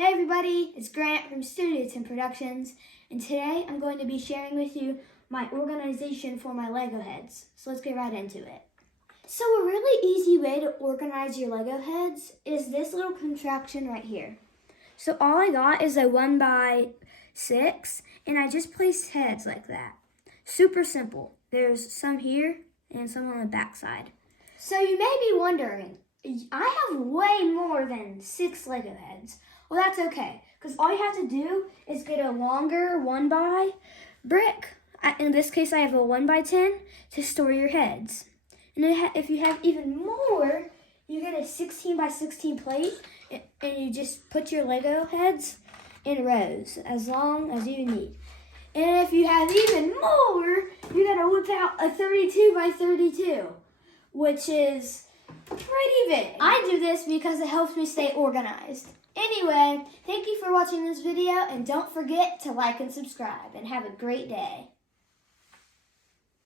Hey everybody, it's Grant from Studio 10 Productions, and today I'm going to be sharing with you my organization for my Lego heads. So let's get right into it. So a really easy way to organize your Lego heads is this little contraction right here. So all I got is a 1x6, and I just placed heads like that. Super simple. There's some here and some on the back side. So you may be wondering, I have way more than 6 Lego heads. Well, that's okay, because all you have to do is get a longer 1x brick. In this case, I have a 1x10 to store your heads. And if you have even more, you get a 16x16 plate, and you just put your Lego heads in rows, as long as you need. And if you have even more, you gotta whip out a 32x32, which is pretty big. I do this because it helps me stay organized. Anyway, thank you for watching this video, and don't forget to like and subscribe, and have a great day.